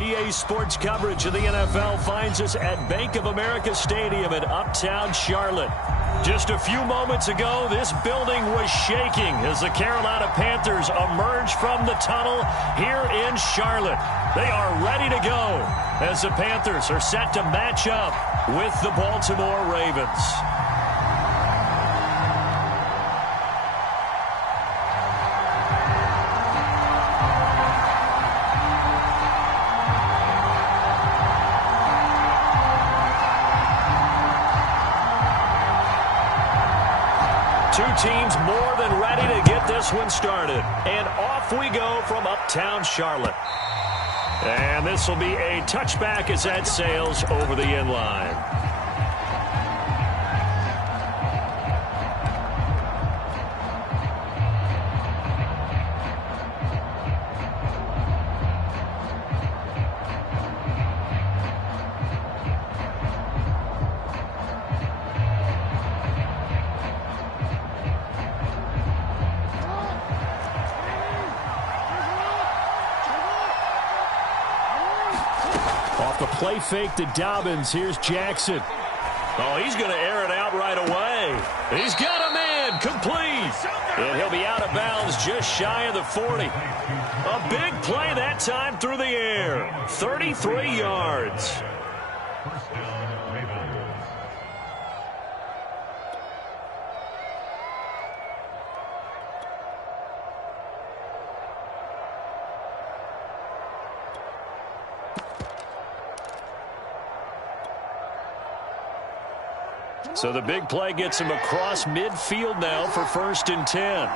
EA Sports coverage of the NFL finds us at Bank of America Stadium in Uptown Charlotte. Just a few moments ago, this building was shaking as the Carolina Panthers emerged from the tunnel here in Charlotte. They are ready to go as the Panthers are set to match up with the Baltimore Ravens. Two teams more than ready to get this one started. And off we go from Uptown Charlotte. And this will be a touchback as that sails over the end line. Off the play fake to Dobbins. Here's Jackson. Oh, he's going to air it out right away. He's got a man complete. And he'll be out of bounds just shy of the 40. A big play that time through the air. 33 yards. So the big play gets him across midfield now for 1st and 10.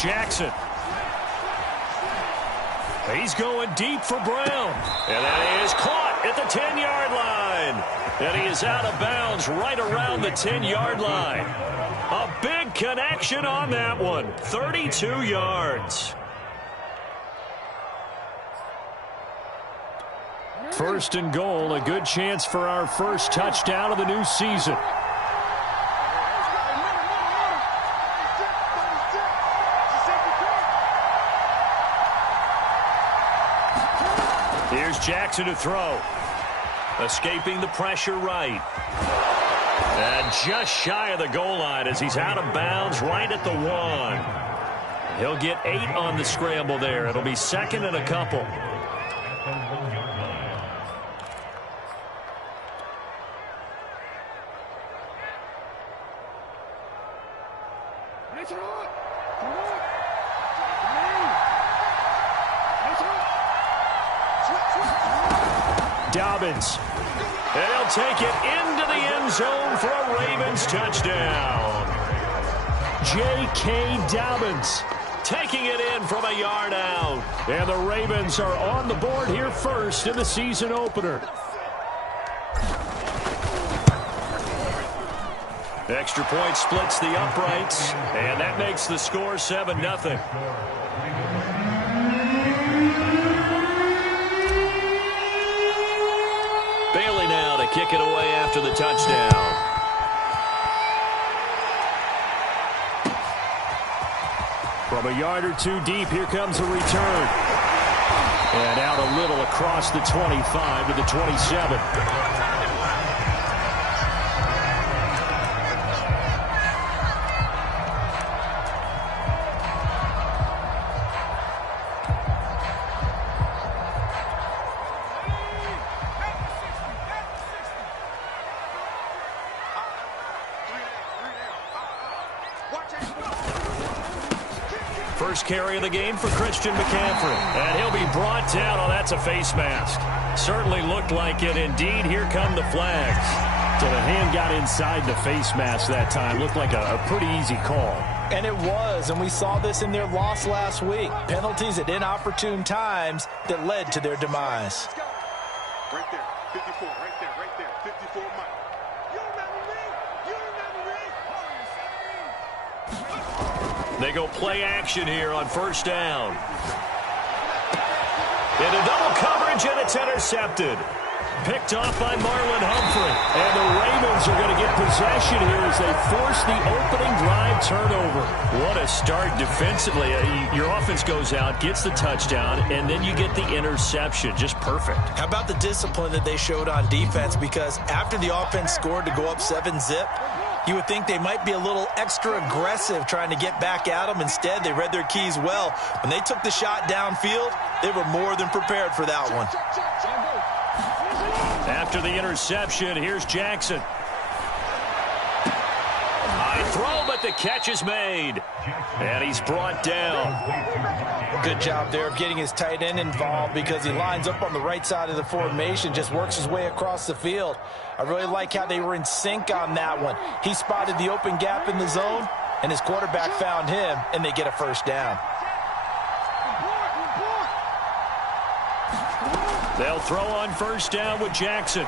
Jackson. He's going deep for Brown. And that is caught at the 10-yard line. And he is out of bounds right around the 10-yard line. A big connection on that one. 32 yards. 1st and goal. A good chance for our first touchdown of the new season. Here's Jackson to throw. Escaping the pressure right. And just shy of the goal line as he's out of bounds right at the 1. He'll get 8 on the scramble there. It'll be 2nd and a couple. Dobbins. And he'll take it into the end zone for a Ravens touchdown. J.K. Dobbins taking it in from a yard out. And the Ravens are on the board here first in the season opener. Extra point splits the uprights, and that makes the score 7-0. Bailey now to kick it away after the touchdown. From a yard or two deep, here comes a return. And out a little across the 25 to the 27. First carry of the game for Christian McCaffrey. And he'll be brought down. Oh, that's a face mask. Certainly looked like it. Indeed, here come the flags. So the hand got inside the face mask that time. Looked like a pretty easy call. And it was, and we saw this in their loss last week. Penalties at inopportune times that led to their demise. Right there, 54, right there, 54 Mike. They go play action here on first down. Into double coverage, and it's intercepted. Picked off by Marlon Humphrey. And the Ravens are going to get possession here as they force the opening drive turnover. What a start defensively. Your offense goes out, gets the touchdown, and then you get the interception. Just perfect. How about the discipline that they showed on defense? Because after the offense scored to go up 7-zip, you would think they might be a little extra aggressive trying to get back at them. Instead, they read their keys well. When they took the shot downfield, they were more than prepared for that one. After the interception, here's Jackson. High throw, but the catch is made. And he's brought down. Good job there of getting his tight end involved because he lines up on the right side of the formation, just works his way across the field. I really like how they were in sync on that one. He spotted the open gap in the zone, and his quarterback found him, and they get a first down. They'll throw on first down with Jackson.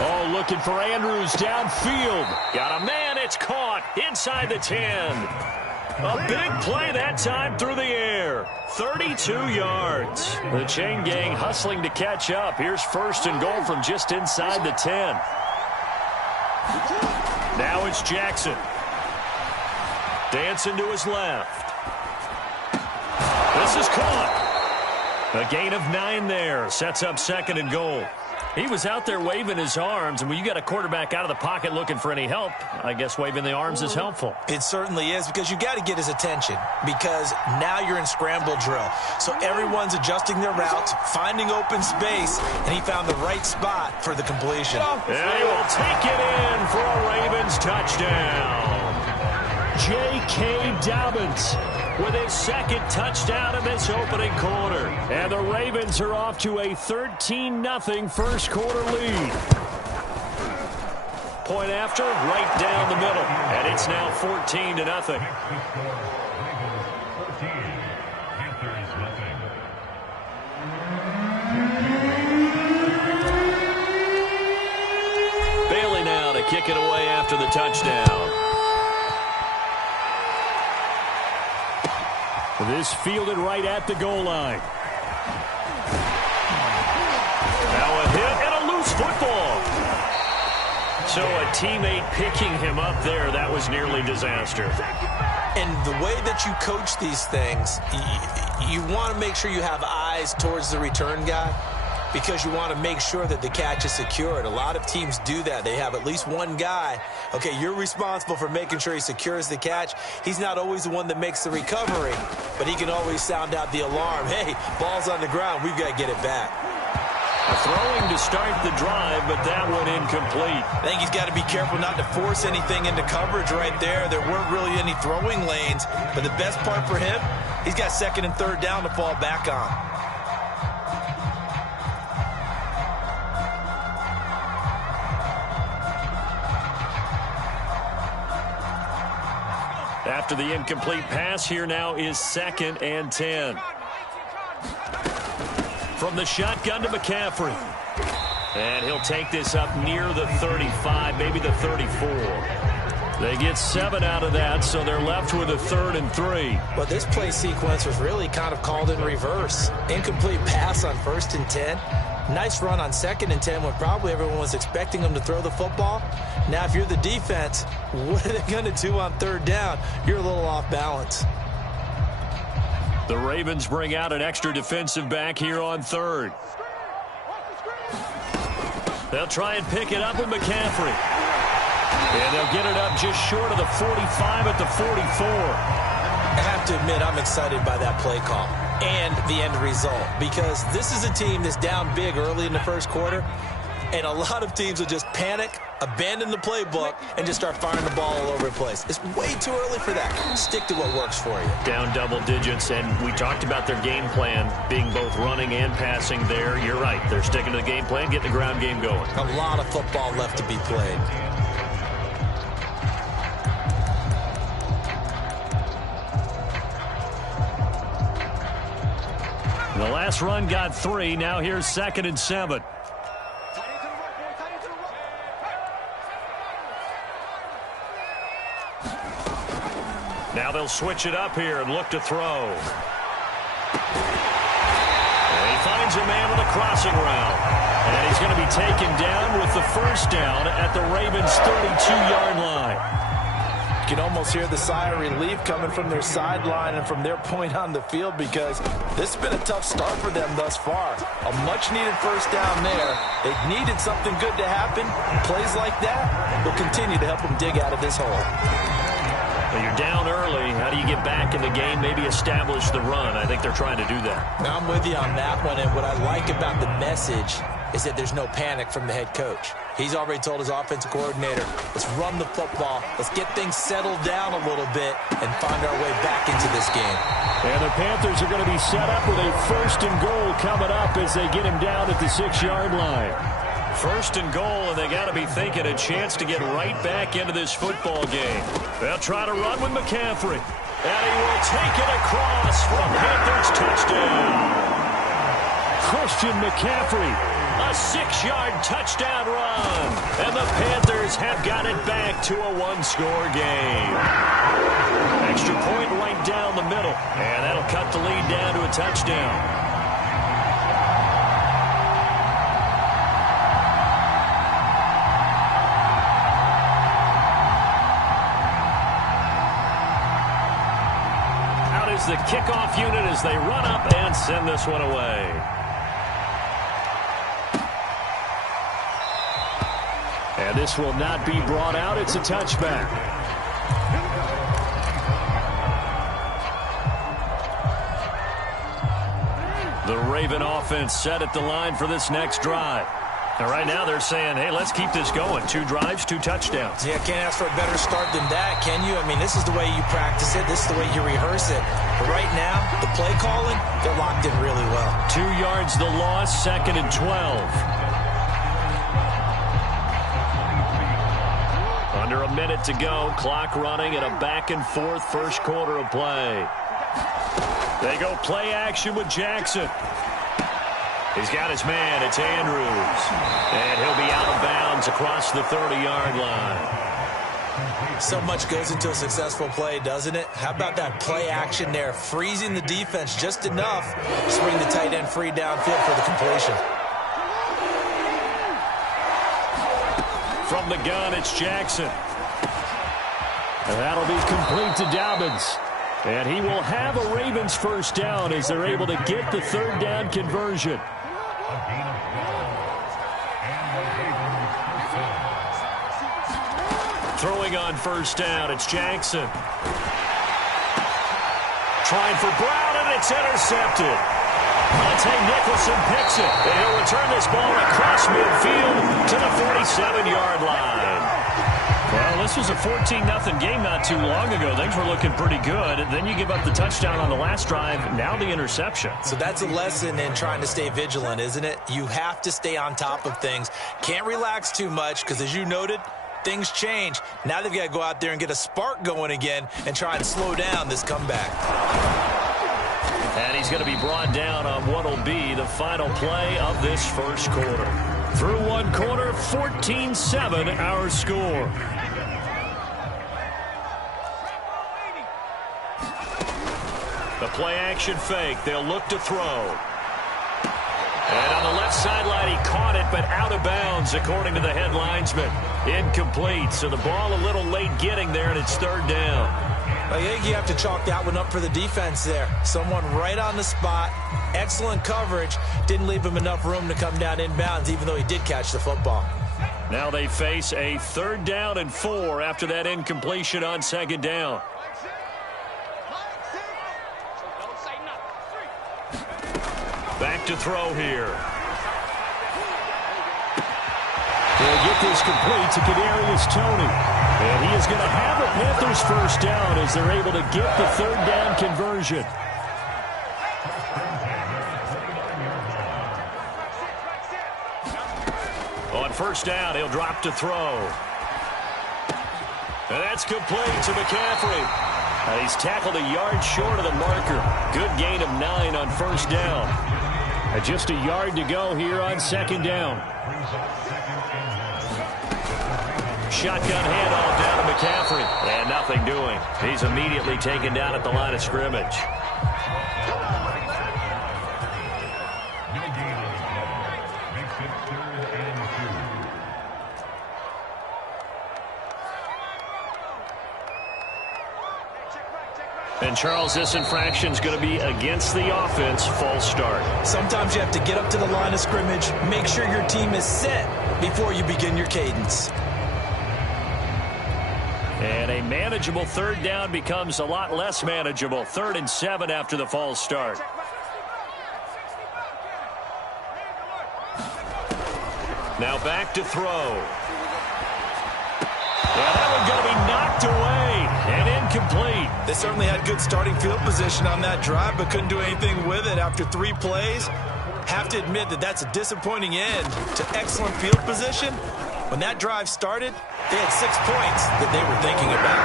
Oh, looking for Andrews downfield. Got a man, it's caught inside the 10. A big play that time through the air. 32 yards. The chain gang hustling to catch up. Here's first and goal from just inside the 10. Now it's Jackson. Dancing to his left. This is caught. A gain of 9 there. Sets up second and goal. He was out there waving his arms, and when you got a quarterback out of the pocket looking for any help, I guess waving the arms is helpful. It certainly is, because you got to get his attention, because now you're in scramble drill. So everyone's adjusting their routes, finding open space, and he found the right spot for the completion. And he will take it in for a Ravens touchdown. J.K. Dobbins with his second touchdown in this opening quarter. And the Ravens are off to a 13-0 first quarter lead. Point after, right down the middle. And it's now 14-0. Bailey now to kick it away after the touchdown. This fielded right at the goal line. Now a hit and a loose football. So a teammate picking him up there, that was nearly disaster. And the way that you coach these things, you want to make sure you have eyes towards the return guy, because you want to make sure that the catch is secured. A lot of teams do that. They have at least one guy. Okay, you're responsible for making sure he secures the catch. He's not always the one that makes the recovery, but he can always sound out the alarm. Hey, ball's on the ground. We've got to get it back. Throwing to start the drive, but that one incomplete. I think he's got to be careful not to force anything into coverage right there. There weren't really any throwing lanes, but the best part for him, he's got second and third down to fall back on. After the incomplete pass, here now is 2nd and 10. From the shotgun to McCaffrey. And he'll take this up near the 35, maybe the 34. They get 7 out of that, so they're left with a 3rd and 3. Well, this play sequence was really kind of called in reverse. Incomplete pass on 1st and 10. Nice run on 2nd and 10 when probably everyone was expecting them to throw the football. Now, if you're the defense, what are they going to do on 3rd down? You're a little off balance. The Ravens bring out an extra defensive back here on 3rd. They'll try and pick it up with McCaffrey. And they'll get it up just short of the 45 at the 44. I have to admit, I'm excited by that play call and the end result, because this is a team that's down big early in the first quarter, and a lot of teams will just panic, abandon the playbook, and just start firing the ball all over the place. It's way too early for that. Stick to what works for you. Down double digits, and we talked about their game plan being both running and passing there. You're right. They're sticking to the game plan, getting the ground game going. A lot of football left to be played. The last run got 3. Now here's 2nd and 7. Now they'll switch it up here and look to throw. And he finds a man with a crossing route. And he's going to be taken down with the first down at the Ravens' 32-yard line. You can almost hear the sigh of relief coming from their sideline and from their point on the field, because this has been a tough start for them thus far. A much-needed first down there. They needed something good to happen. Plays like that will continue to help them dig out of this hole. Well, you're down early. How do you get back in the game, maybe establish the run? I think they're trying to do that. Now, I'm with you on that one, and what I like about the message is that there's no panic from the head coach. He's already told his offensive coordinator, let's run the football, let's get things settled down a little bit and find our way back into this game. And the Panthers are going to be set up with a 1st and goal coming up as they get him down at the 6-yard line. 1st and goal, and they got to be thinking a chance to get right back into this football game. They'll try to run with McCaffrey. And he will take it across for a Panthers touchdown. Christian McCaffrey. A 6-yard touchdown run. And the Panthers have got it back to a 1-score game. Extra point right down the middle. And that'll cut the lead down to a touchdown. Out is the kickoff unit as they run up and send this one away. And this will not be brought out. It's a touchback. The Raven offense set at the line for this next drive. And right now they're saying, hey, let's keep this going. 2 drives, 2 touchdowns. Yeah, can't ask for a better start than that, can you? I mean, this is the way you practice it. This is the way you rehearse it. But right now, the play calling, they're locked in really well. 2 yards the loss, 2nd and 12. Under a minute to go, clock running at a back-and-forth first quarter of play. They go play action with Jackson. He's got his man. It's Andrews. And he'll be out of bounds across the 30-yard line. So much goes into a successful play, doesn't it? How about that play action there, freezing the defense just enough to bring the tight end free downfield for the completion. From the gun, it's Jackson. And that'll be complete to Dobbins. And he will have a Ravens first down as they're able to get the 3rd down conversion. Throwing on first down, it's Jackson. Trying for Brown, and it's intercepted. Monte Nicholson picks it. And he'll return this ball across midfield to the 47-yard line. Well, this was a 14-0 game not too long ago. Things were looking pretty good. Then you give up the touchdown on the last drive. Now the interception. So that's a lesson in trying to stay vigilant, isn't it? You have to stay on top of things. Can't relax too much because, as you noted, things change. Now they've got to go out there and get a spark going again and try and slow down this comeback. And he's going to be brought down on what will be the final play of this first quarter. Through 1 quarter, 14-7 our score. The play action fake. They'll look to throw. And on the left sideline, he caught it, but out of bounds, according to the head linesman. Incomplete. So the ball a little late getting there, and it's 3rd down. I think you have to chalk that one up for the defense there. Someone right on the spot. Excellent coverage. Didn't leave him enough room to come down inbounds, even though he did catch the football. Now they face a 3rd down and 4 after that incompletion on 2nd down. Back to throw here. They'll get this complete to Kadarius Toney. And he is going to have a Panthers first down as they're able to get the 3rd down conversion. On first down, he'll drop to throw. And that's complete to McCaffrey. And he's tackled a yard short of the marker. Good gain of 9 on first down. And just a yard to go here on 2nd down. Shotgun handoff down to McCaffrey. And nothing doing. He's immediately taken down at the line of scrimmage. And, Charles, this infraction is going to be against the offense, false start. Sometimes you have to get up to the line of scrimmage, make sure your team is set before you begin your cadence. And a manageable third down becomes a lot less manageable. 3rd and 7 after the false start. Now back to throw. Yeah, that one going to be knocked away and incomplete. They certainly had good starting field position on that drive, but couldn't do anything with it after 3 plays. Have to admit that that's a disappointing end to excellent field position. When that drive started, they had 6 points that they were thinking about.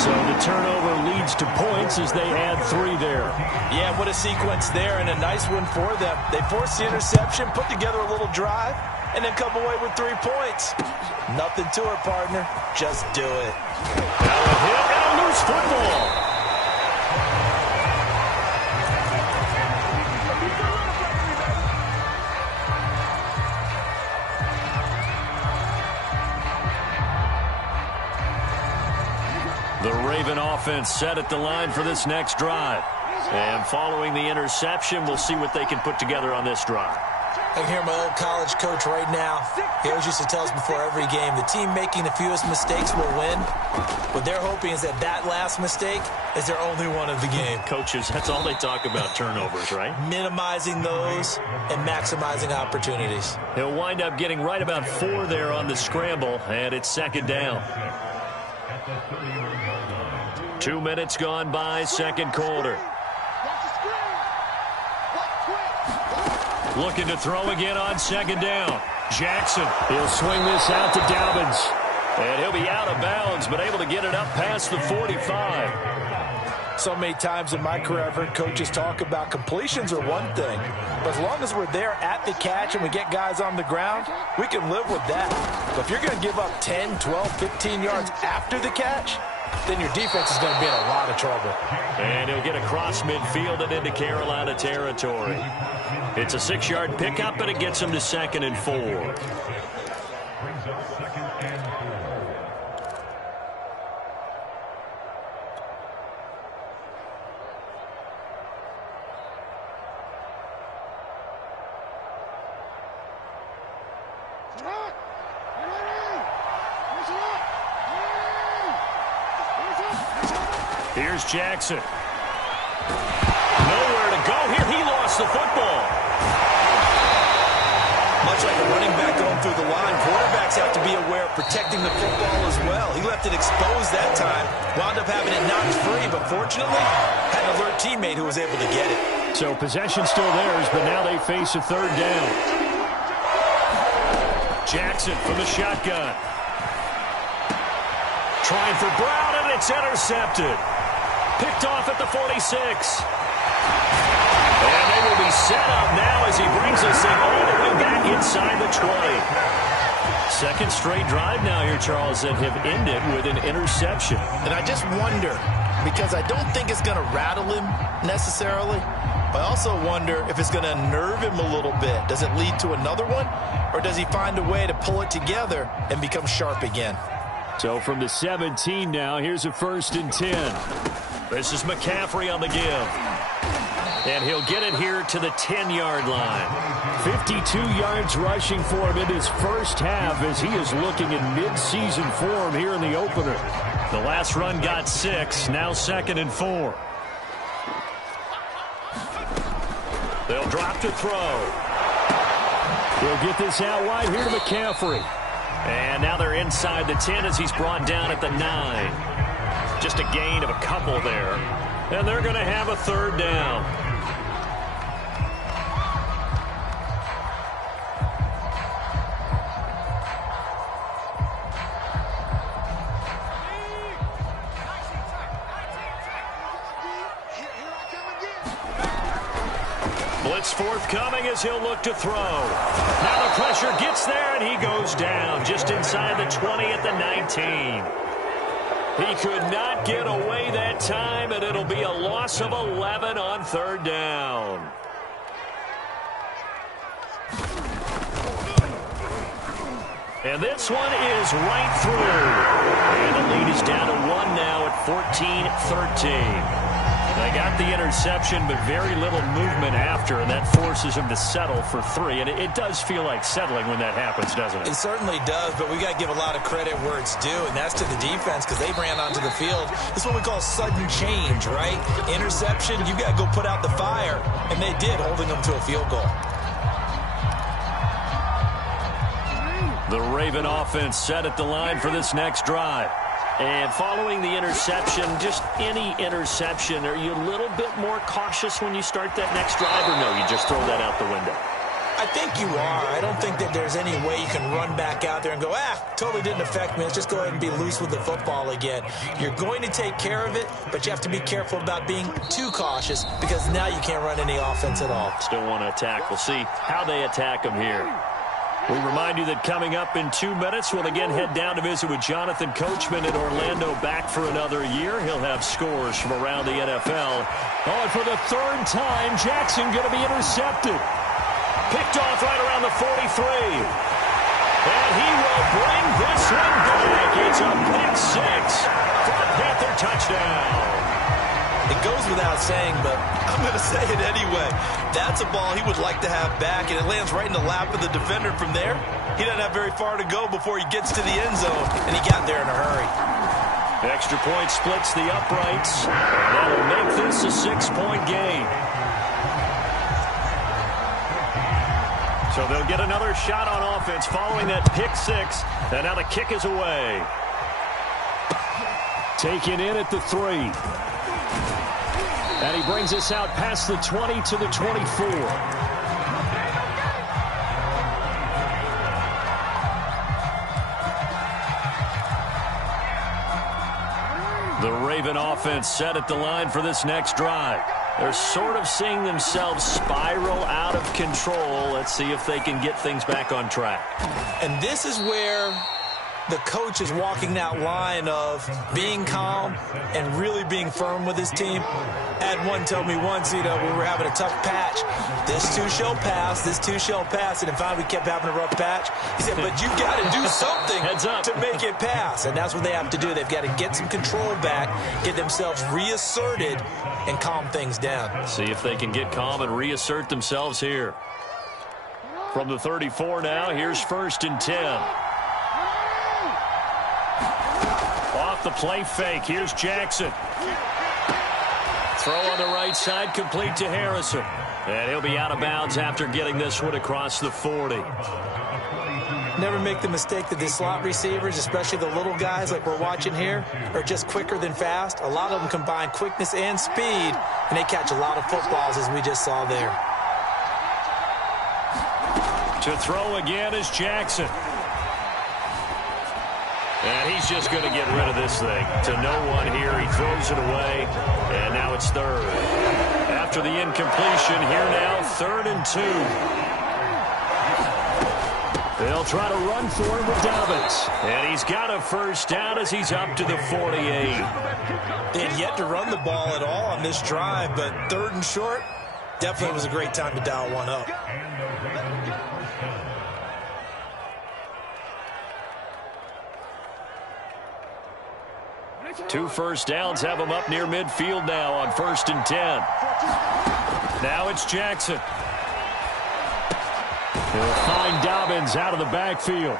So the turnover leads to points as they add 3 there. Yeah, what a sequence there, and a nice one for them. They forced the interception, put together a little drive, and then come away with 3 points. Nothing to it, partner. Just do it. Now a hit and a loose football. The Raven offense set at the line for this next drive. And following the interception, we'll see what they can put together on this drive. I can hear my old college coach right now. He always used to tell us before every game, the team making the fewest mistakes will win. What they're hoping is that that last mistake is their only one of the game. Coaches, that's all they talk about, turnovers, right? Minimizing those and maximizing opportunities. He'll wind up getting right about 4 there on the scramble, and it's 2nd down. 2 minutes gone by, 2nd quarter. Looking to throw again on 2nd down. Jackson, he'll swing this out to Dobbins. And he'll be out of bounds, but able to get it up past the 45. So many times in my career, I've heard coaches talk about completions are one thing. But as long as we're there at the catch and we get guys on the ground, we can live with that. But if you're going to give up 10, 12, 15 yards after the catch, then your defense is going to be in a lot of trouble. And he'll get across midfield and into Carolina territory. It's a 6-yard pickup, and it gets him to 2nd and 4. Here's Jackson. Nowhere to go here. He lost the football. Much like a running back going through the line, quarterbacks have to be aware of protecting the football as well. He left it exposed that time, wound up having it knocked free, but fortunately had an alert teammate who was able to get it. So possession still theirs, but now they face a 3rd down. Jackson from the shotgun. Trying for Brown, and it's intercepted. Picked off at the 46. And they will be set up now as he brings this thing all the way back inside the 20. 2nd straight drive now here, Charles, that have ended with an interception. And I just wonder, because I don't think it's going to rattle him necessarily, but I also wonder if it's going to unnerve him a little bit. Does it lead to another one, or does he find a way to pull it together and become sharp again? So from the 17 now, here's a 1st and 10. This is McCaffrey on the give. And he'll get it here to the 10-yard line. 52 yards rushing for him in his first half as he is looking in mid-season form here in the opener. The last run got 6, now 2nd and 4. They'll drop to throw. He'll get this out wide here to McCaffrey. And now they're inside the 10 as he's brought down at the 9. Just a gain of a couple there. And they're going to have a 3rd down. Blitz forthcoming as he'll look to throw. Now the pressure gets there, and he goes down just inside the 20 at the 19. He could not get away that time, and it'll be a loss of 11 on 3rd down. And this one is right through. And the lead is down to 1 now at 14-13. They got the interception, but very little movement after, and that forces him to settle for 3. And it does feel like settling when that happens, doesn't it? It certainly does, but we got to give a lot of credit where it's due, and that's to the defense because they ran onto the field. This is what we call sudden change, right? Interception, you got to go put out the fire, and they did, holding them to a field goal. The Raven offense set at the line for this next drive. And following the interception, just any interception, are you a little bit more cautious when you start that next drive, or no, you just throw that out the window? I think you are. I don't think that there's any way you can run back out there and go, totally didn't affect me. Let's just go ahead and be loose with the football again. You're going to take care of it, but you have to be careful about being too cautious because now you can't run any offense at all. Still want to attack. We'll see how they attack them here. We remind you that coming up in 2 minutes, we'll again head down to visit with Jonathan Coachman in Orlando, back for another year. He'll have scores from around the NFL. Oh, and for the 3rd time, Jackson going to be intercepted. Picked off right around the 43. And he will bring this one back. It's a pick 6 for a Panther touchdown. It goes without saying, but I'm going to say it anyway. That's a ball he would like to have back, and it lands right in the lap of the defender from there. He doesn't have very far to go before he gets to the end zone, and he got there in a hurry. Extra point splits the uprights. That'll make this a 6-point game. So they'll get another shot on offense following that pick 6. And now the kick is away. Taken in at the 3. And he brings us out past the 20 to the 24. The Raven offense set at the line for this next drive. They're sort of seeing themselves spiral out of control. Let's see if they can get things back on track. And this is where the coach is walking that line of being calm and really being firm with his team. I had one tell me once, we were having a tough patch. This too shall pass, this too shall pass. And in fact, we kept having a rough patch. He said, but you've got to do something to make it pass. And that's what they have to do. They've got to get some control back, get themselves reasserted, and calm things down. See if they can get calm and reassert themselves here. From the 34 now, here's 1st and 10. Off the play fake, here's Jackson. Throw on the right side, complete to Harrison. And he'll be out of bounds after getting this one across the 40. Never make the mistake that the slot receivers, especially the little guys like we're watching here, are just quicker than fast. A lot of them combine quickness and speed, and they catch a lot of footballs, as we just saw there. To throw again is Jackson. And he's just going to get rid of this thing. To no one here. He throws it away. And now it's 3rd. After the incompletion, here now, 3rd and 2. They'll try to run for him with Dobbins. And he's got a 1st down as he's up to the 48. They had yet to run the ball at all on this drive, but 3rd and short, definitely was a great time to dial one up. Two 1st downs have him up near midfield now on 1st and 10. Now it's Jackson. He'll find Dobbins out of the backfield.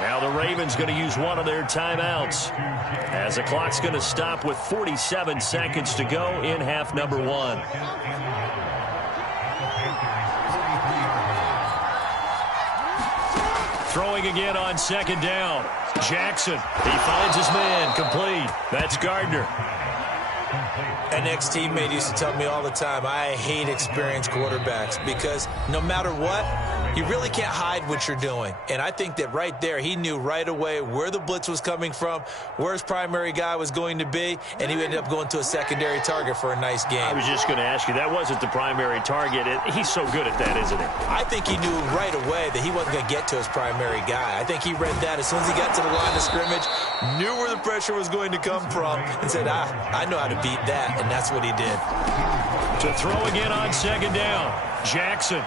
Now the Ravens going to use one of their timeouts as the clock's going to stop with 47 seconds to go in half number 1. Throwing again on 2nd down. Jackson, he finds his man, complete. That's Gardner. An ex-teammate used to tell me all the time, I hate experienced quarterbacks because no matter what, you really can't hide what you're doing. And I think that right there, he knew right away where the blitz was coming from, where his primary guy was going to be, and he ended up going to a secondary target for a nice game. I was just going to ask you, that wasn't the primary target. He's so good at that, isn't he? I think he knew right away that he wasn't going to get to his primary guy. I think he read that as soon as he got to the line of scrimmage, knew where the pressure was going to come from, and said, I know how to beat that, and that's what he did. To throw again on 2nd down, Jackson.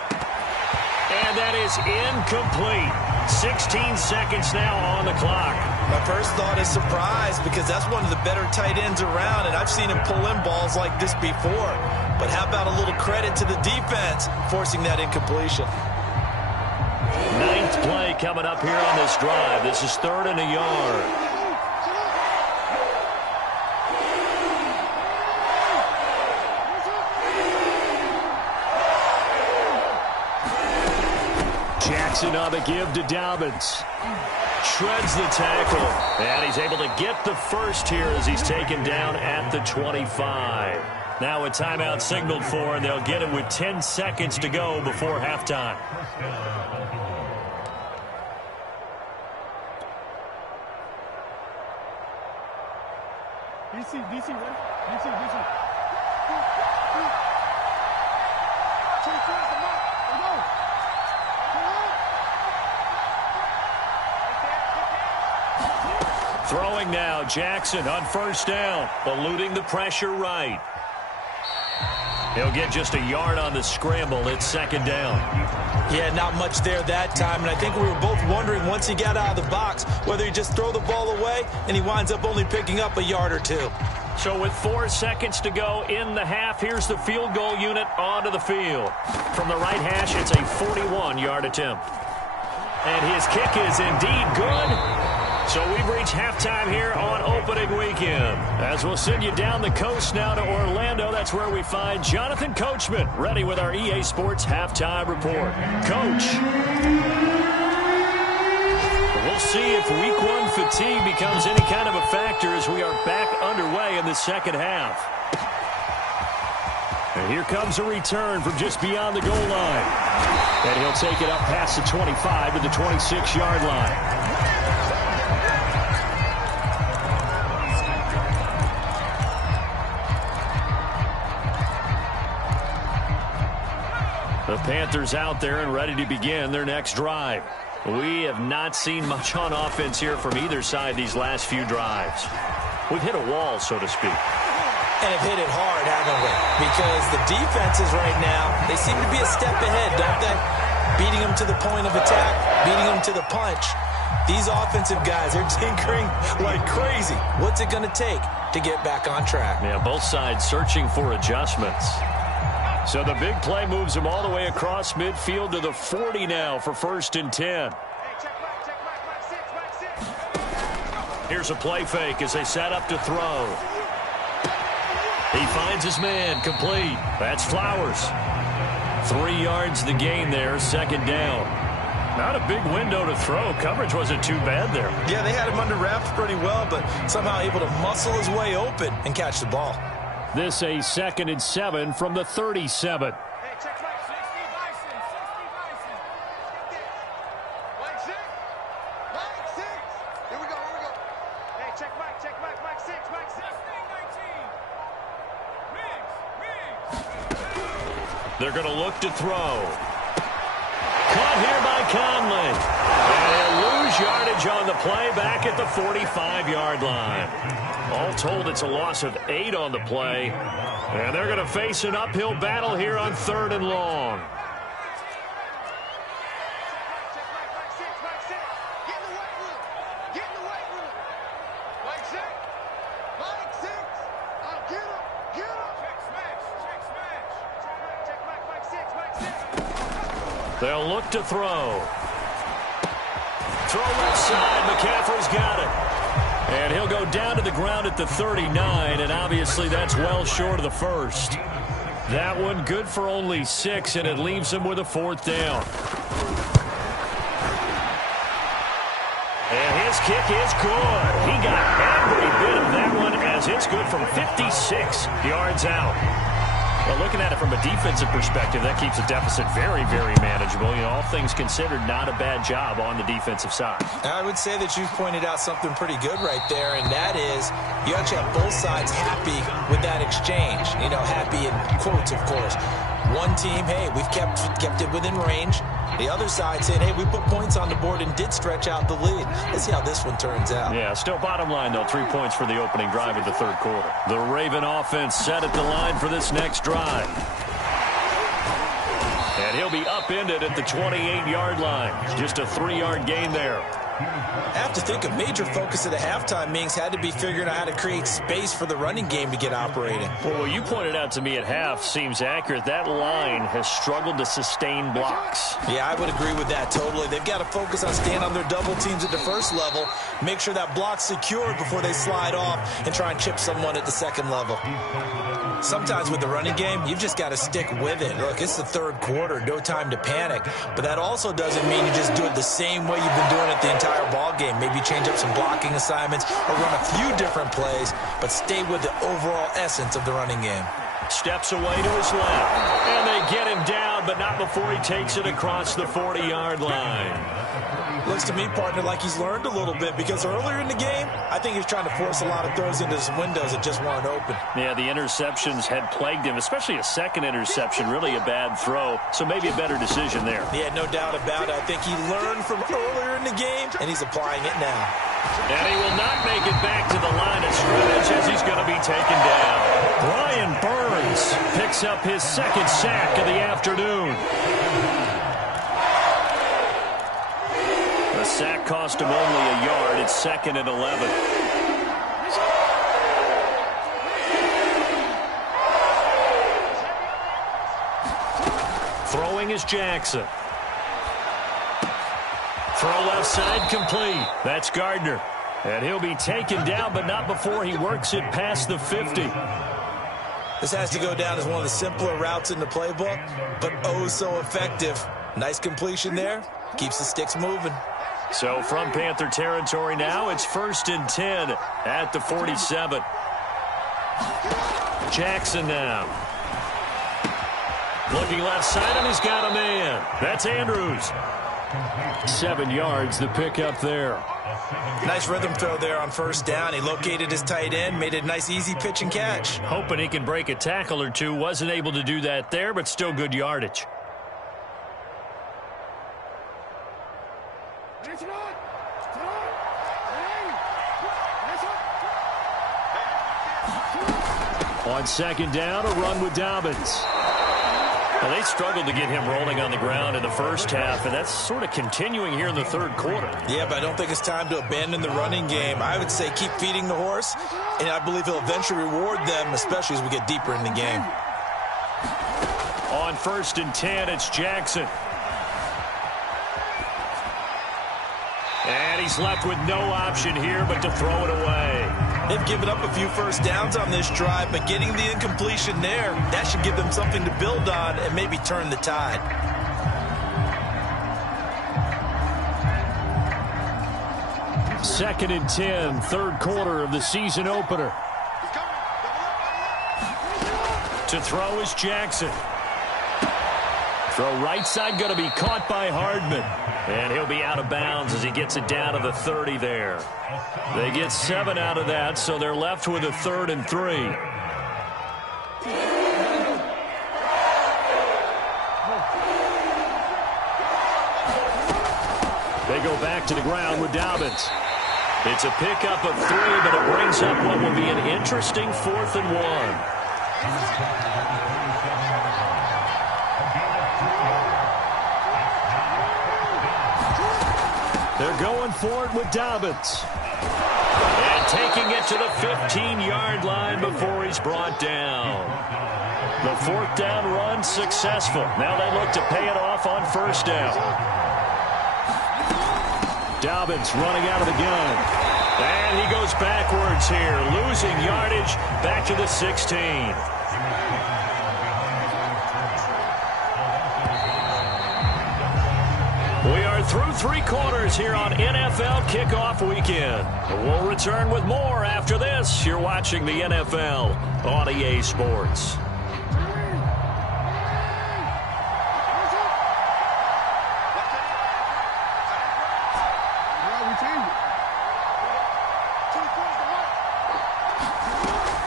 And that is incomplete. 16 seconds now on the clock. My first thought is surprise because that's one of the better tight ends around, and I've seen him pull in balls like this before. But how about a little credit to the defense forcing that incompletion? Ninth play coming up here on this drive. This is 3rd and a yard. Jackson on the give to Dobbins. Shreds the tackle. And he's able to get the first here as he's taken down at the 25. Now a timeout signaled for, and they'll get it with 10 seconds to go before halftime. DC, ready? DC. Throwing now, Jackson on first down, eluding the pressure right. He'll get just a yard on the scramble. It's 2nd down. Yeah, not much there that time, and I think we were both wondering once he got out of the box whether he just throw the ball away and he winds up only picking up a yard or two. So with 4 seconds to go in the half, here's the field goal unit onto the field. From the right hash, it's a 41-yard attempt. And his kick is indeed good. So we've reached halftime here on opening weekend. As we'll send you down the coast now to Orlando, that's where we find Jonathan Coachman ready with our EA Sports halftime report. Coach. We'll see if week 1 fatigue becomes any kind of a factor as we are back underway in the second half. And here comes a return from just beyond the goal line. And he'll take it up past the 25 to the 26-yard line. The Panthers out there and ready to begin their next drive. We have not seen much on offense here from either side these last few drives. We've hit a wall, so to speak. And have hit it hard, haven't we? Because the defenses right now, they seem to be a step ahead, don't they? Beating them to the point of attack, beating them to the punch. These offensive guys are tinkering like crazy. What's it going to take to get back on track? Yeah, both sides searching for adjustments. So the big play moves them all the way across midfield to the 40 now for 1st and 10. Here's a play fake as they set up to throw. He finds his man, complete. That's Flowers. 3 yards the gain there, 2nd down. Not a big window to throw. Coverage wasn't too bad there. Yeah, they had him under wraps pretty well, but somehow able to muscle his way open and catch the ball. This a 2nd and 7 from the 37. They're going to look to throw. Caught here by Conley. And he'll lose yardage on the play back at the 45-yard line. All told, it's a loss of 8 on the play. And they're going to face an uphill battle here on 3rd and long. They'll look to throw. Throw left side. McCaffrey's got it. And he'll go down to the ground at the 39, and obviously that's well short of the first. That one good for only 6, and it leaves him with a 4th down. And his kick is good. He got every bit of that one as it's good from 56 yards out. Well, looking at it from a defensive perspective, that keeps the deficit very, very manageable. You know, all things considered, not a bad job on the defensive side. I would say that you've pointed out something pretty good right there, and that is you actually have both sides happy with that exchange. You know, happy in quotes, of course. One team, hey, we've kept it within range. The other side saying, hey, we put points on the board and did stretch out the lead. Let's see how this one turns out. Yeah, still bottom line, though, 3 points for the opening drive of the 3rd quarter. The Raven offense set at the line for this next drive. And he'll be upended at the 28-yard line. Just a 3-yard gain there. I have to think a major focus of the halftime meetings had to be figuring out how to create space for the running game to get operating. Well, what you pointed out to me at half seems accurate. That line has struggled to sustain blocks. Yeah, I would agree with that totally. They've got to focus on staying on their double teams at the first level, make sure that block's secured before they slide off and try and chip someone at the second level. Sometimes with the running game, you've just got to stick with it. Look, it's the third quarter, no time to panic. But that also doesn't mean you just do it the same way you've been doing it the entire ball game. Maybe change up some blocking assignments or run a few different plays, but stay with the overall essence of the running game. Steps away to his left, and they get him down, but not before he takes it across the 40-yard line. Looks to me, partner, like he's learned a little bit, because earlier in the game, I think he was trying to force a lot of throws into some windows that just weren't open. Yeah, the interceptions had plagued him, especially a second interception, really a bad throw, so maybe a better decision there. Yeah, no doubt about it. I think he learned from earlier in the game, and he's applying it now. And he will not make it back to the line of scrimmage as he's going to be taken down. Brian Burns picks up his second sack of the afternoon. The sack cost him only a yard. It's 2nd and 11. Throwing is Jackson. Throw left side complete. That's Gardner. And he'll be taken down, but not before he works it past the 50. This has to go down as one of the simpler routes in the playbook, but oh so effective. Nice completion there. Keeps the sticks moving. So from Panther territory now, it's 1st and 10 at the 47. Jackson now. Looking left side, and he's got a man. That's Andrews. 7 yards, the pickup there. Nice rhythm throw there on first down. He located his tight end, made a nice easy pitch and catch. Hoping he can break a tackle or two. Wasn't able to do that there, but still good yardage. On second down, a run with Dobbins. Well, they struggled to get him rolling on the ground in the first half, and that's sort of continuing here in the third quarter. Yeah, but I don't think it's time to abandon the running game. I would say keep feeding the horse, and I believe he'll eventually reward them, especially as we get deeper in the game. On 1st and 10, it's Jackson. And he's left with no option here but to throw it away. They've given up a few first downs on this drive, but getting the incompletion there, that should give them something to build on and maybe turn the tide. Second and 10, third quarter of the season opener. To throw is Jackson. Throw right side going to be caught by Hardman. And he'll be out of bounds as he gets it down to the 30 there. They get 7 out of that, so they're left with a 3rd and 3. They go back to the ground with Dobbins. It's a pickup of 3, but it brings up what will be an interesting 4th and 1. They're going for it with Dobbins. And taking it to the 15-yard line before he's brought down. The 4th down run successful. Now they look to pay it off on 1st down. Dobbins running out of the gun. And he goes backwards here, losing yardage back to the 16. We are through 3 quarters here on NFL Kickoff Weekend. We'll return with more after this. You're watching the NFL on EA Sports.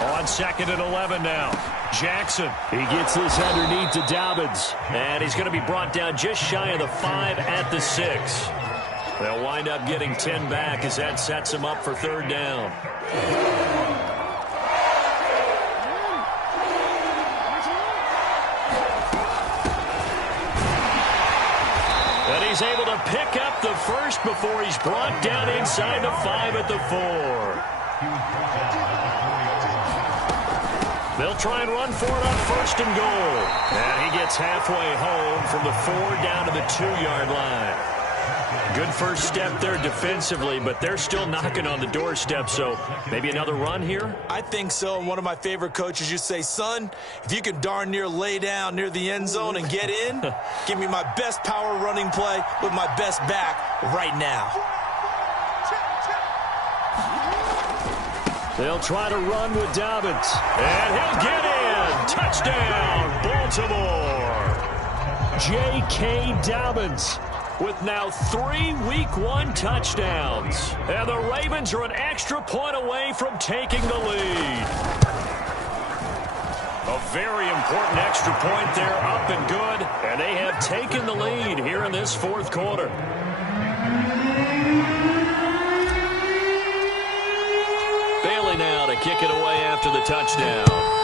On 2nd and 11 now. Jackson, he gets this underneath to Dobbins. And he's going to be brought down just shy of the 5 at the 6. They'll wind up getting 10 back as that sets him up for 3rd down. he's able to pick up the first before he's brought down inside the 5 at the 4. They'll try and run for it on 1st and goal. And he gets halfway home from the 4 down to the 2-yard line. Good first step there defensively, but they're still knocking on the doorstep, so maybe another run here? I think so. And one of my favorite coaches used to say, son, if you can darn near lay down near the end zone and get in, give me my best power running play with my best back right now. They'll try to run with Dobbins. And he'll get in. Touchdown, Baltimore. J.K. Dobbins with now 3 Week 1 touchdowns. And the Ravens are an extra point away from taking the lead. A very important extra point there, up and good. And they have taken the lead here in this 4th quarter. Bailey now to kick it away after the touchdown.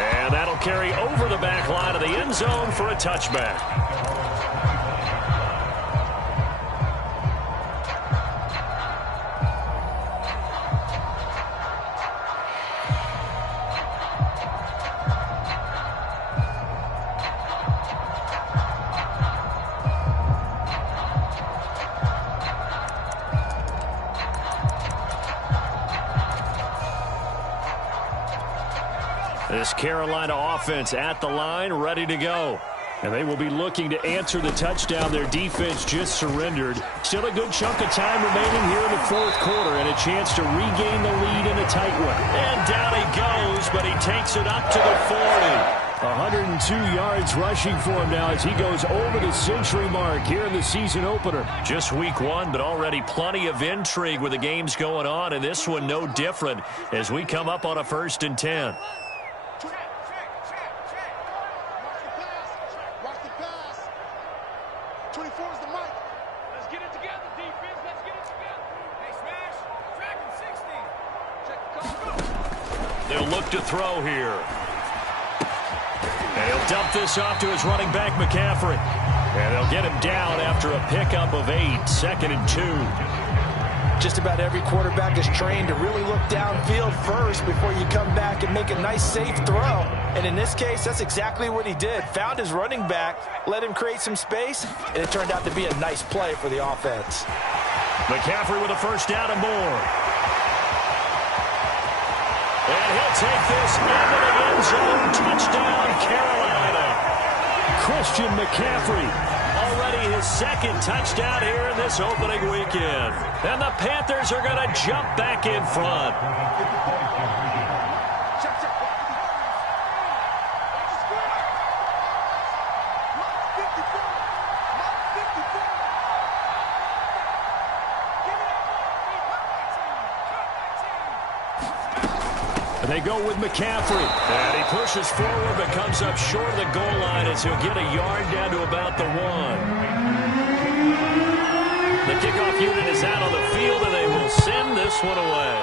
And that'll carry over the back line of the end zone for a touchback. This Carolina offense at the line, ready to go. And they will be looking to answer the touchdown their defense just surrendered. Still a good chunk of time remaining here in the 4th quarter and a chance to regain the lead in a tight one. And down he goes, but he takes it up to the 40. 102 yards rushing for him now as he goes over the century mark here in the season opener. Just Week 1, but already plenty of intrigue with the games going on, and this one no different as we come up on a 1st and 10. They'll look to throw here. And he'll dump this off to his running back, McCaffrey. And they'll get him down after a pickup of 8, 2nd and 2. Just about every quarterback is trained to really look downfield first before you come back and make a nice, safe throw. And in this case, that's exactly what he did. Found his running back, let him create some space, and it turned out to be a nice play for the offense. McCaffrey with a first down and more. And he'll take this into the end zone. Touchdown, Carolina. Christian McCaffrey, already his 2nd touchdown here in this opening weekend. And the Panthers are going to jump back in front. They go with McCaffrey. And he pushes forward but comes up short of the goal line as he'll get a yard down to about the 1. The kickoff unit is out on the field and they will send this one away.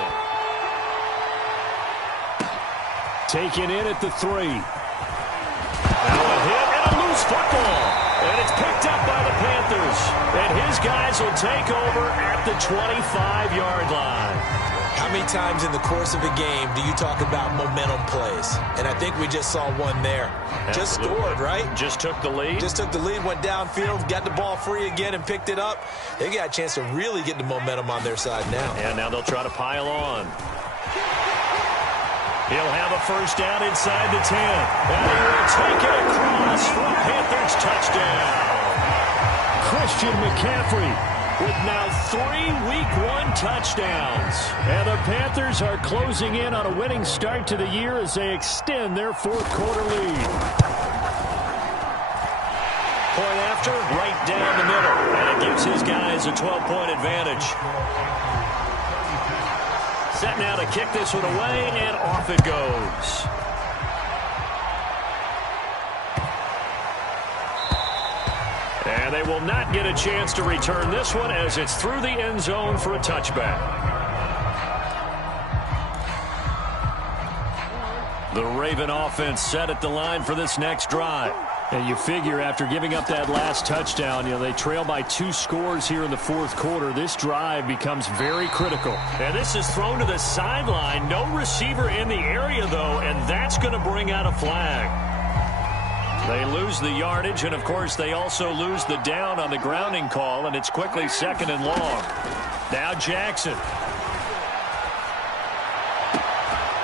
Taken in at the 3. Now a hit and a loose football. And it's picked up by the Panthers. And his guys will take over at the 25-yard line. How many times in the course of a game do you talk about momentum plays? And I think we just saw one there. Absolutely. Just scored, right? Just took the lead. Just took the lead, went downfield, got the ball free again and picked it up. They got a chance to really get the momentum on their side now. And now they'll try to pile on. He'll have a first down inside the 10. And he will take it across for a Panthers touchdown. Christian McCaffrey with now 3 Week 1 touchdowns. And the Panthers are closing in on a winning start to the year as they extend their 4th quarter lead. Point after, right down the middle. And it gives his guys a 12-point advantage. Set now to kick this one away, and off it goes. And they will not get a chance to return this one as it's through the end zone for a touchback. The Raven offense set at the line for this next drive. And you figure after giving up that last touchdown, they trail by 2 scores here in the fourth quarter. This drive becomes very critical. And this is thrown to the sideline. No receiver in the area, though, and that's going to bring out a flag. They lose the yardage, and, of course, they also lose the down on the grounding call, and it's quickly 2nd and long. Now Jackson.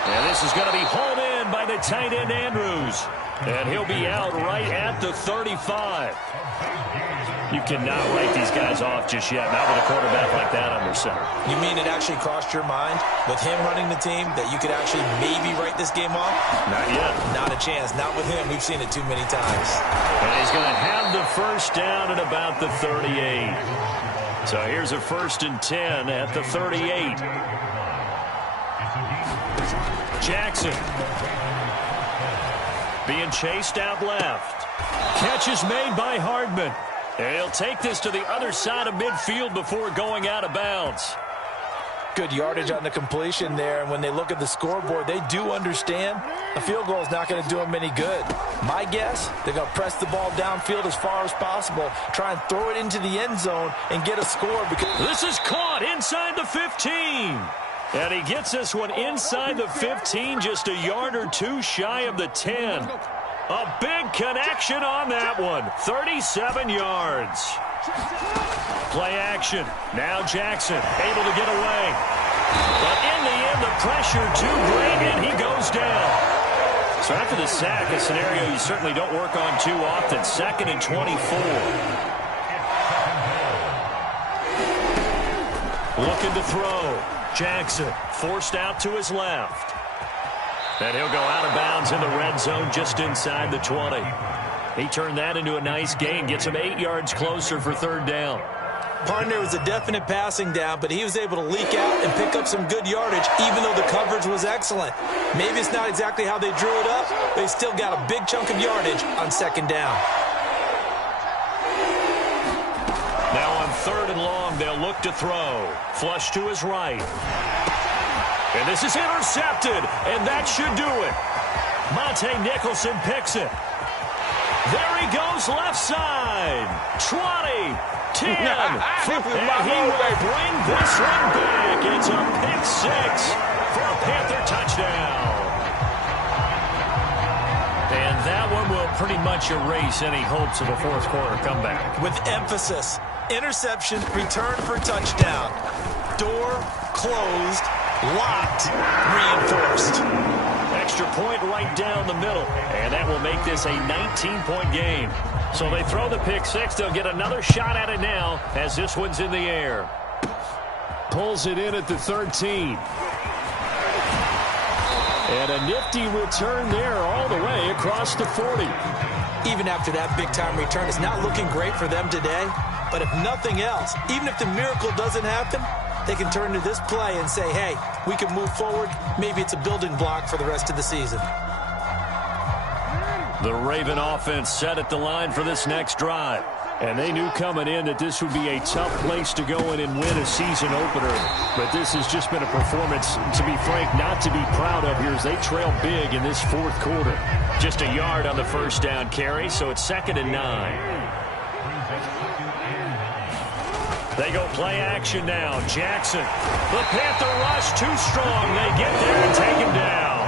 And this is going to be hauled in by the tight end, Andrews. And he'll be out right at the 35. You cannot write these guys off just yet, not with a quarterback like that under center. You mean it actually crossed your mind with him running the team that you could actually maybe write this game off? Not yet. Not a chance. Not with him. We've seen it too many times. And he's going to have the first down at about the 38. So here's a 1st and 10 at the 38. Jackson. Being chased out left. Catch is made by Hardman. And he'll take this to the other side of midfield before going out of bounds. Good yardage on the completion there, and when they look at the scoreboard, they do understand a field goal is not going to do them any good. My guess, they're going to press the ball downfield as far as possible, try and throw it into the end zone and get a score. Because this is caught inside the 15. And he gets this one inside the 15, just a yard or 2 shy of the 10. A big connection on that one. 37 yards. Play action. Now Jackson able to get away. But in the end, the pressure too great, and he goes down. So after the sack, a scenario you certainly don't work on too often. 2nd and 24. Looking to throw. Jackson forced out to his left. And he'll go out of bounds in the red zone just inside the 20. He turned that into a nice gain, gets him 8 yards closer for 3rd down. Partner was a definite passing down, but he was able to leak out and pick up some good yardage, even though the coverage was excellent. Maybe it's not exactly how they drew it up, but he still got a big chunk of yardage on 2nd down. Now on 3rd and long, they'll look to throw. Flush to his right. And this is intercepted, and that should do it. Monte Nicholson picks it. There he goes left side. 20, 10. And he will bring this one back. It's a pick 6 for a Panther touchdown. And that one will pretty much erase any hopes of a fourth quarter comeback. With emphasis. Interception, return for touchdown. Door closed, locked, reinforced. Extra point right down the middle, and that will make this a 19-point game. So they throw the pick 6. They'll get another shot at it now as this one's in the air. Pulls it in at the 13. And a nifty return there all the way across the 40. Even after that big-time return, it's not looking great for them today. But if nothing else, even if the miracle doesn't happen, they can turn to this play and say, hey, we can move forward. Maybe it's a building block for the rest of the season. The Raven offense set at the line for this next drive. And they knew coming in that this would be a tough place to go in and win a season opener. But this has just been a performance, to be frank, not to be proud of here as they trail big in this fourth quarter. Just a yard on the 1st down carry, so it's 2nd and 9. They go play action now. Jackson. The Panther rush too strong. They get there and take him down.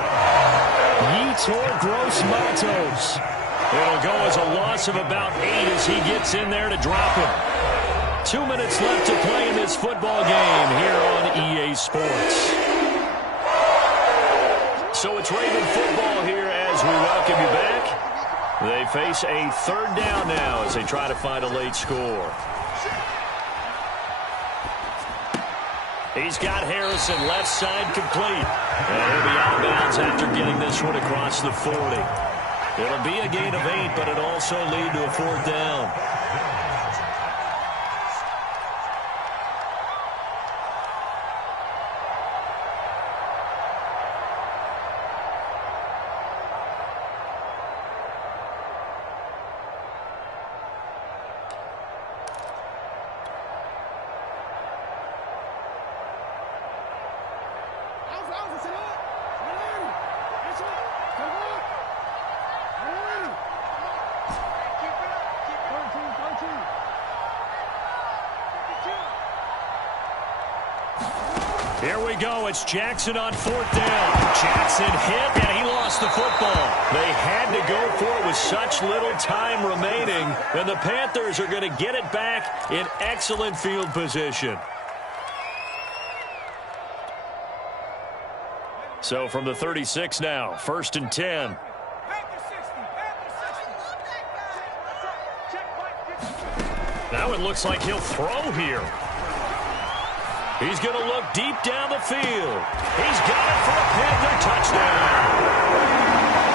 Yetur Gross-Matos. It'll go as a loss of about 8 as he gets in there to drop him. 2 minutes left to play in this football game here on EA Sports. So it's Raven football here as we welcome you back. They face a 3rd down now as they try to find a late score. He's got Harrison left side complete. And he'll be out of bounds after getting this one across the 40. It'll be a gain of 8, but it'll also lead to a 4th down. Here we go. It's Jackson on 4th down. Jackson hit, and he lost the football. They had to go for it with such little time remaining, and the Panthers are going to get it back in excellent field position. So from the 36 now, 1st and 10. Now it looks like he'll throw here. He's going to look deep down the field. He's got it for a Panther touchdown.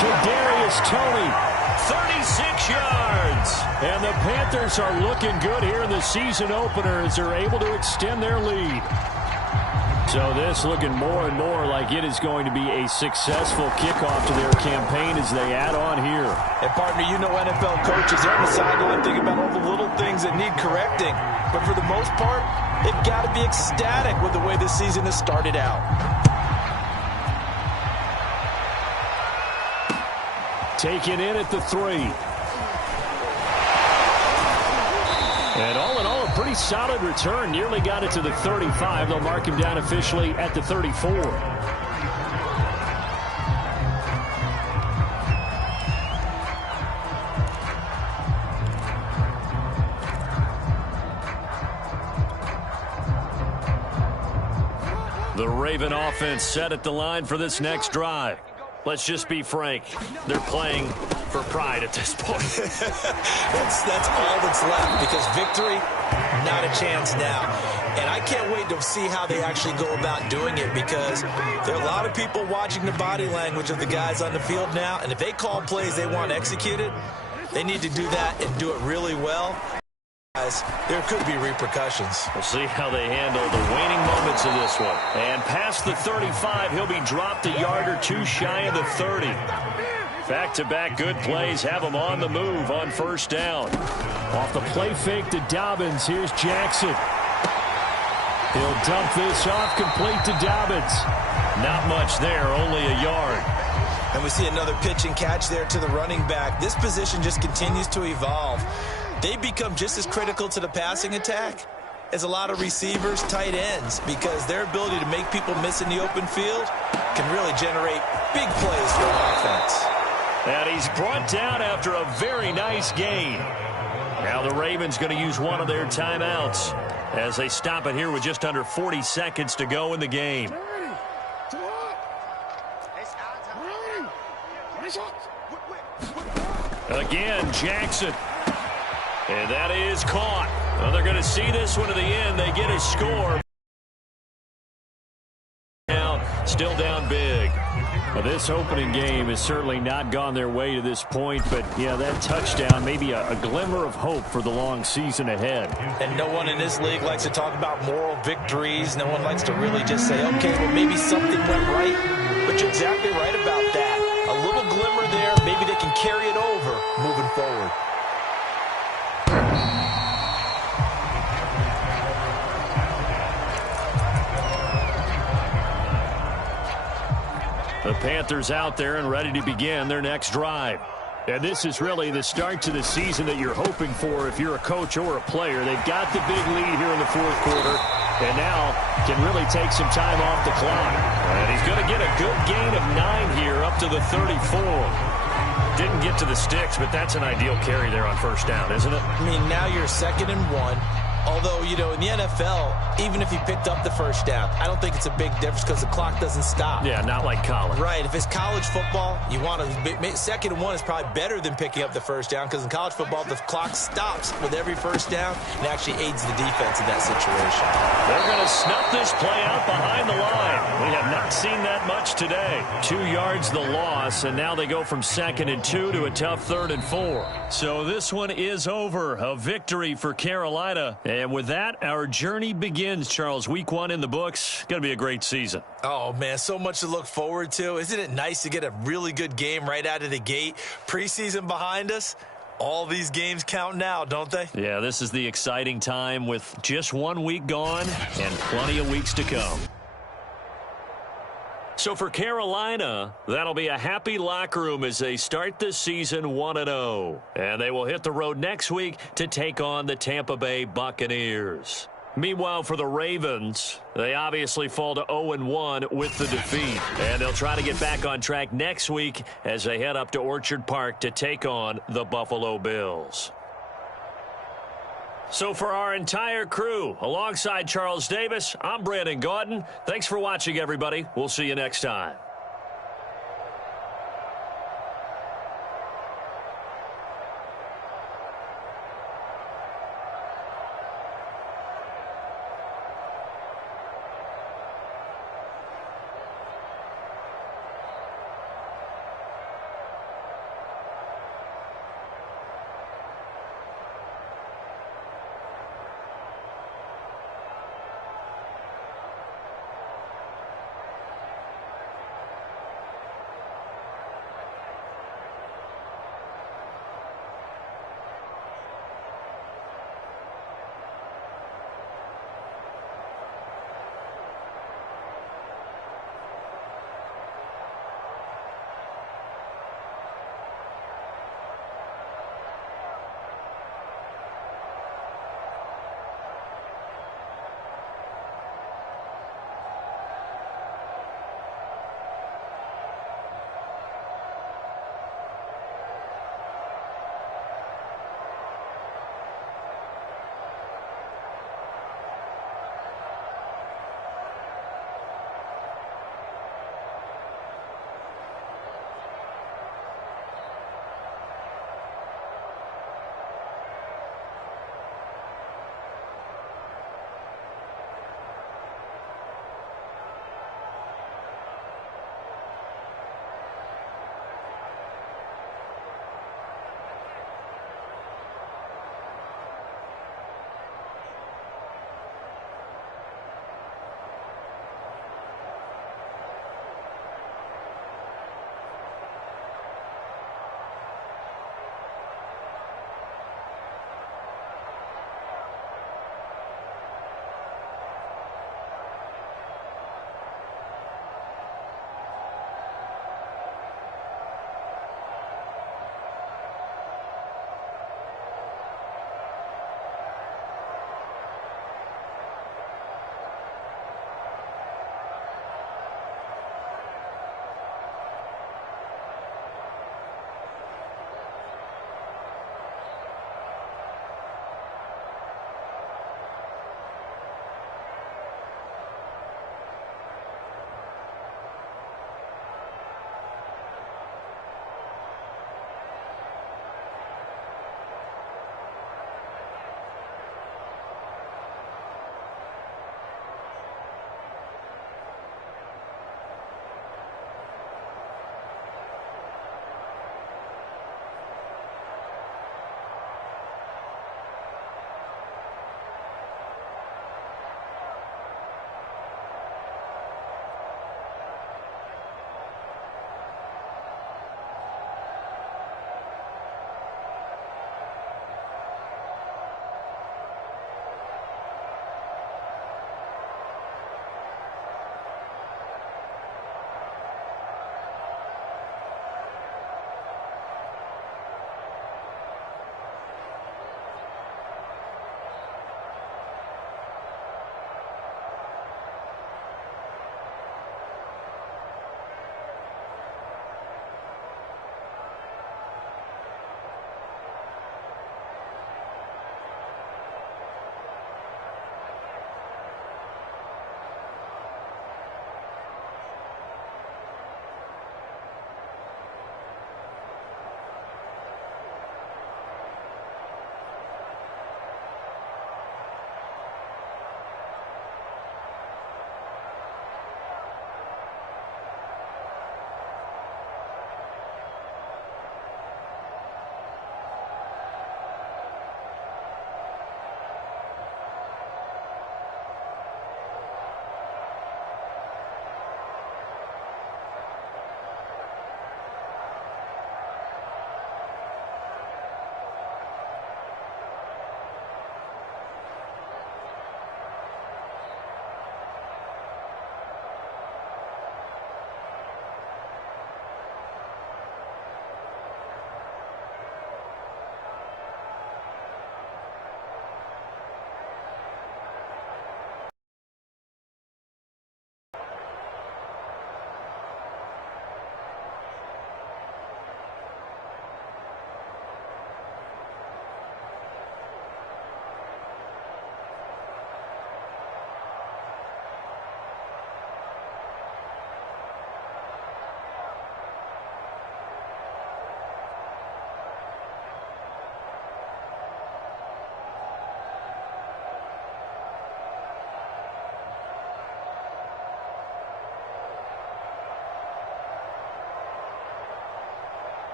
Kadarius Toney, 36 yards. And the Panthers are looking good here in the season opener as they're able to extend their lead. So this looking more and more like it is going to be a successful kickoff to their campaign as they add on here. And partner, you know NFL coaches, they're on the sideline thinking about all the little things that need correcting. But for the most part, they've got to be ecstatic with the way this season has started out. Taken in at the 3. And all in all, a pretty solid return. Nearly got it to the 35. They'll mark him down officially at the 34. The Raven offense set at the line for this next drive. Let's just be frank. They're playing for pride at this point. that's all that's left, because victory, not a chance now. And I can't wait to see how they actually go about doing it, because there are a lot of people watching the body language of the guys on the field now. And if they call plays they want executed, they need to do that and do it really well. There could be repercussions. We'll see how they handle the waning moments of this one. And past the 35, he'll be dropped a yard or two shy of the 30. Back-to-back good plays have him on the move on 1st down. Off the play fake to Dobbins, here's Jackson. He'll dump this off complete to Dobbins. Not much there, only a yard. And we see another pitch and catch there to the running back. This position just continues to evolve. They become just as critical to the passing attack as a lot of receivers, tight ends, because their ability to make people miss in the open field can really generate big plays for an offense. And he's brought down after a very nice gain. Now the Ravens going to use one of their timeouts as they stop it here with just under 40 seconds to go in the game. Again, Jackson. And that is caught. Well, they're going to see this one to the end. They get a score. Now, still down big. Well, this opening game has certainly not gone their way to this point, but, yeah, that touchdown, maybe a glimmer of hope for the long season ahead. And no one in this league likes to talk about moral victories. No one likes to really just say, okay, well, maybe something went right. But you're exactly right about that. A little glimmer there. Maybe they can carry it over moving forward. The Panthers out there and ready to begin their next drive. And this is really the start to the season that you're hoping for if you're a coach or a player. They've got the big lead here in the 4th quarter and now can really take some time off the clock. And he's going to get a good gain of 9 here up to the 34. Didn't get to the sticks, but that's an ideal carry there on 1st down, isn't it? I mean, now you're 2nd and 1. Although, you know, in the NFL, even if he picked up the 1st down, I don't think it's a big difference because the clock doesn't stop. Yeah, not like college. Right. If it's college football, you want to 2nd and 1 is probably better than picking up the 1st down, because in college football, the clock stops with every 1st down and actually aids the defense in that situation. They're going to snuff this play out behind the line. We have not seen that much today. 2 yards the loss, and now they go from 2nd and 2 to a tough 3rd and 4. So this one is over. A victory for Carolina. And with that, our journey begins, Charles. Week 1 in the books. Going to be a great season. Oh, man, so much to look forward to. Isn't it nice to get a really good game right out of the gate? Preseason behind us. All these games count now, don't they? Yeah, this is the exciting time with just 1 week gone and plenty of weeks to come. So for Carolina, that'll be a happy locker room as they start this season 1-0. And they will hit the road next week to take on the Tampa Bay Buccaneers. Meanwhile, for the Ravens, they obviously fall to 0-1 with the defeat. And they'll try to get back on track next week as they head up to Orchard Park to take on the Buffalo Bills. So for our entire crew, alongside Charles Davis, I'm Brandon Gaudin. Thanks for watching, everybody. We'll see you next time.